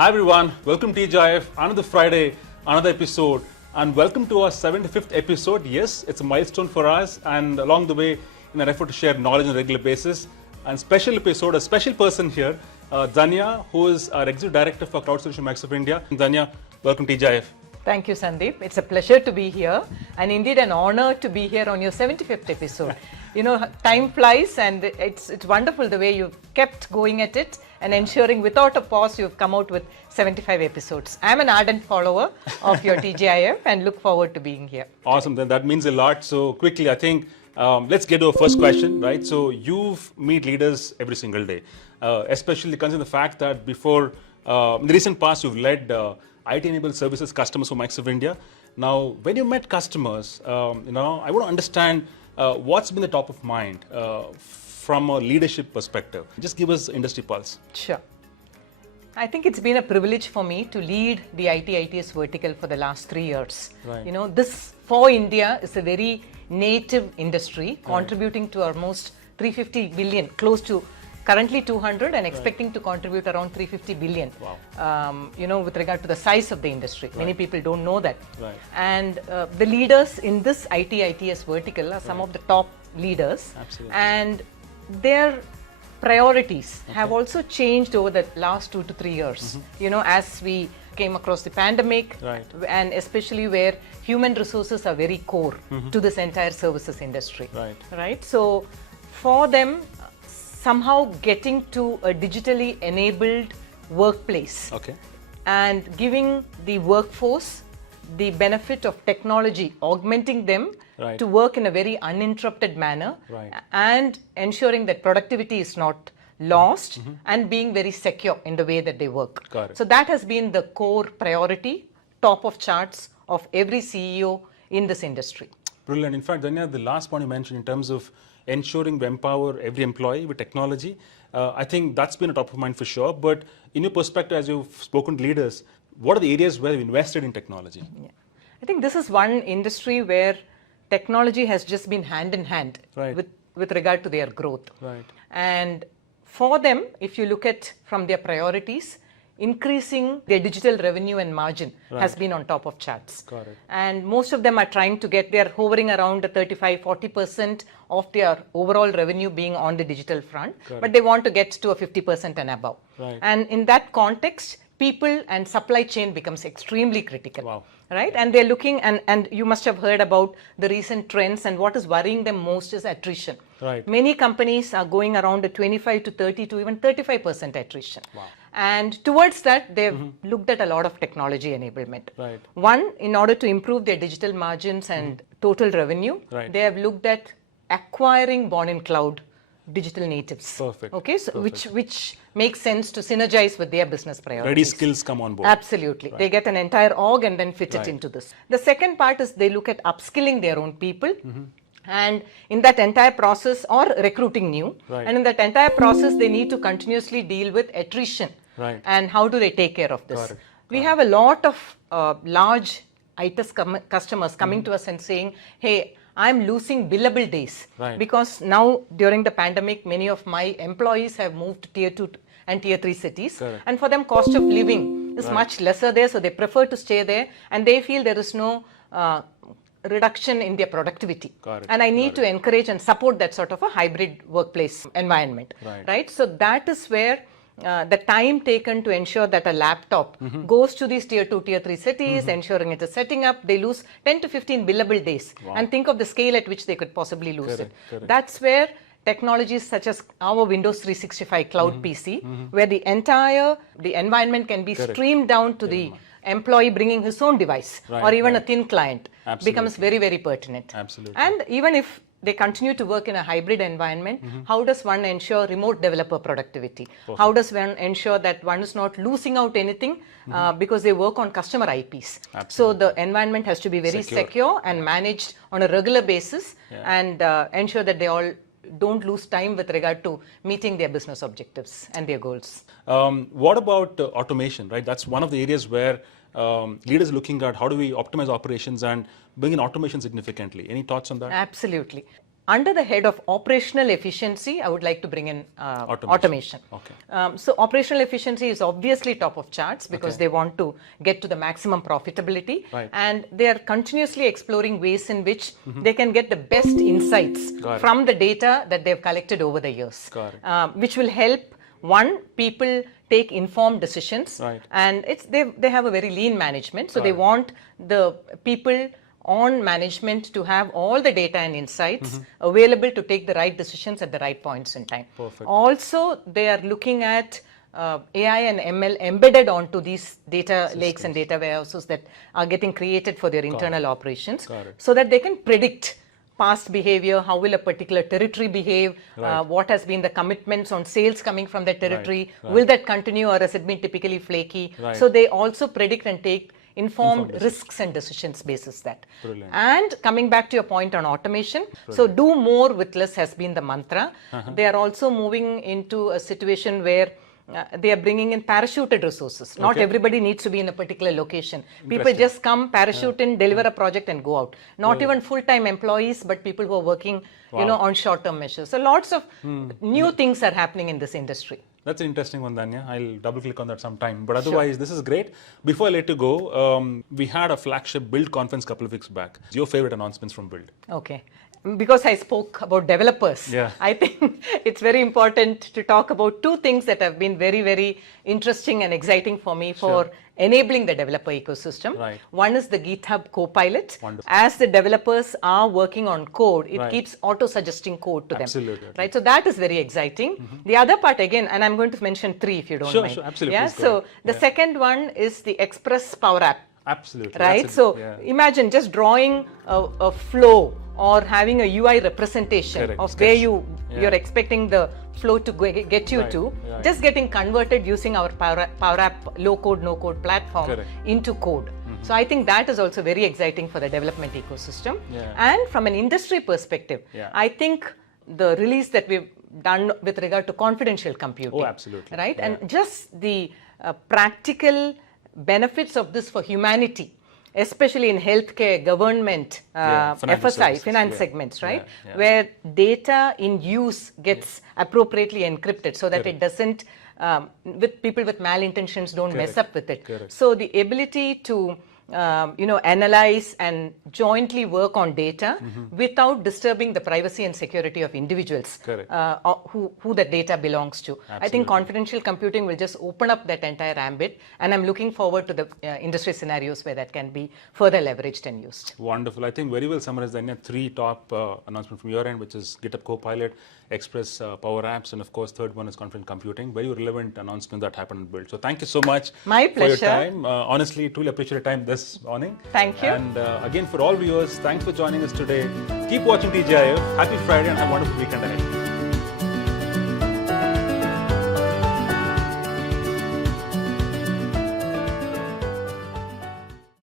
Hi everyone, welcome to TGIF, another Friday, another episode, and welcome to our 75th episode. Yes, it's a milestone for us, and along the way, in an effort to share knowledge on a regular basis, and special episode, a special person here, Danya, who is our Executive Director for Cloud Solution Max of India. Danya, welcome to TGIF. Thank you, Sandeep. It's a pleasure to be here, and indeed an honor to be here on your 75th episode. You know, time flies, and it's wonderful the way you've kept going at it and ensuring without a pause you've come out with 75 episodes. I'm an ardent follower of your TGIF and look forward to being here. Awesome, then that means a lot. So quickly, I think let's get to our first question, right? So you meet leaders every single day, especially considering the fact that before, in the recent past, you've led IT-enabled services customers for Max of India. Now, when you met customers, I want to understand what's been the top of mind from a leadership perspective. Just give us industry pulse. Sure. I think it's been a privilege for me to lead the IT/ITS vertical for the last 3 years. Right. You know, this for India is a very native industry, contributing to almost 350 billion, close to currently 200 and expecting to contribute around 350 billion. Wow. With regard to the size of the industry. Many people don't know that. Right. And the leaders in this IT/ITS vertical are some of the top leaders. Absolutely. And their priorities have also changed over the last 2 to 3 years. You know, as we came across the pandemic, Right. and especially where human resources are very core to this entire services industry. Right. Right. So for them, somehow getting to a digitally enabled workplace Okay. and giving the workforce the benefit of technology, augmenting them Right. to work in a very uninterrupted manner, Right. and ensuring that productivity is not lost and being very secure in the way that they work. Got it. So that has been the core priority, top of charts of every CEO in this industry. Brilliant. In fact, Danya, the last point you mentioned in terms of ensuring we empower every employee with technology, I think that's been a top of mind for sure. But in your perspective, as you've spoken to leaders, what are the areas where you've invested in technology? Yeah. I think this is one industry where technology has just been hand in hand Right. with regard to their growth. Right. And for them, if you look at from their priorities, increasing their digital revenue and margin has been on top of charts. Got it. And most of them are trying to they're hovering around 35-40% of their overall revenue being on the digital front, but they want to get to a 50% and above. Right. And in that context, people and supply chain becomes extremely critical. Wow. Right? And they're looking, and you must have heard about the recent trends, and what is worrying them most is attrition. Right. Many companies are going around a 25 to 30 to even 35% attrition. Wow. And towards that, they've looked at a lot of technology enablement. Right. One, in order to improve their digital margins and total revenue, Right. they have looked at acquiring born in cloud digital natives. Perfect. Okay, so Perfect. which makes sense to synergize with their business priorities. Ready skills come on board. Absolutely. They get an entire org and then fit Right. it into this. The second part is they look at upskilling their own people. And in that entire process, or recruiting new, Right. and in that entire process, they need to continuously deal with attrition. Right. And how do they take care of this? Got it. We have a lot of large ITS customers coming to us and saying, hey, I'm losing billable days. Right. Because now during the pandemic, many of my employees have moved to tier 2 and tier 3 cities. Correct. And for them, cost of living is much lesser there, so they prefer to stay there, and they feel there is no reduction in their productivity. Got it. And I need to encourage and support that sort of a hybrid workplace environment. Right. So that is where the time taken to ensure that a laptop goes to these tier 2, tier 3 cities, ensuring it is setting up, they lose 10 to 15 billable days. Wow. And think of the scale at which they could possibly lose Correct, it. correct. That's where technologies such as our Windows 365 Cloud PC, where the environment can be Correct. streamed down to the employee bringing his own device, Right, or even right. a thin client, Absolutely. becomes very, very pertinent. Absolutely. And even if they continue to work in a hybrid environment, how does one ensure remote developer productivity? How does one ensure that one is not losing out anything because they work on customer IPs? So the environment has to be very secure and managed on a regular basis, and ensure that they all don't lose time with regard to meeting their business objectives and their goals. What about automation, right? That's one of the areas where leaders are looking at how do we optimize operations and bring in automation significantly. Any thoughts on that? Absolutely. Under the head of operational efficiency, I would like to bring in automation. Okay. So operational efficiency is obviously top of charts because they want to get to the maximum profitability, and they are continuously exploring ways in which they can get the best insights from the data that they've collected over the years, which will help people take informed decisions, and they have a very lean management, so they want the people on management to have all the data and insights available to take the right decisions at the right points in time. Perfect. Also, they are looking at AI and ML embedded onto these data lakes and data warehouses that are getting created for their internal operations, so that they can predict past behavior, how will a particular territory behave, what has been the commitments on sales coming from that territory, will that continue or has it been typically flaky? So they also predict and take informed risks and decisions basis that. Brilliant. And coming back to your point on automation, so do more with less has been the mantra. They are also moving into a situation where they are bringing in parachuted resources. Not everybody needs to be in a particular location. People just come, parachute in, deliver a project and go out. Not even full-time employees, but people who are working, on short-term measures. So lots of new things are happening in this industry. That's an interesting one, Danya. I'll double click on that sometime. But otherwise, this is great. Before I let you go, we had a flagship Build conference a couple of weeks back. Your favorite announcements from Build? Okay. Because I spoke about developers, I think it's very important to talk about two things that have been very, very interesting and exciting for me for enabling the developer ecosystem. One is the GitHub Copilot. Wonderful. As the developers are working on code, it keeps auto-suggesting code to them. Right? So that is very exciting. The other part again, and I'm going to mention three if you don't mind. Sure, absolutely. Yeah. So the second one is the Express Power App. Absolutely. Right. So imagine just drawing a flow or having a UI representation of where you're expecting the flow to get you to, just getting converted using our Power App low-code, no-code platform into code. So I think that is also very exciting for the development ecosystem. And from an industry perspective, I think the release that we've done with regard to confidential computing, right? And just the practical benefits of this for humanity, especially in healthcare, government, FSI, finance segments, right? Where data in use gets appropriately encrypted so that it doesn't, with people with malintentions don't mess up with it. So the ability to analyze and jointly work on data without disturbing the privacy and security of individuals who the data belongs to. I think confidential computing will just open up that entire ambit, and I'm looking forward to the industry scenarios where that can be further leveraged and used. Wonderful. I think very well summarized, Danya. Three top announcements from your end, which is GitHub Copilot, Express Power Apps, and of course third one is confidential computing. Very relevant announcement that happened in Build. So thank you so much for your time. Honestly, truly appreciate your time this morning. Thank you. And again, for all viewers, thanks for joining us today. Keep watching TGIF. Happy Friday and have a wonderful weekend ahead.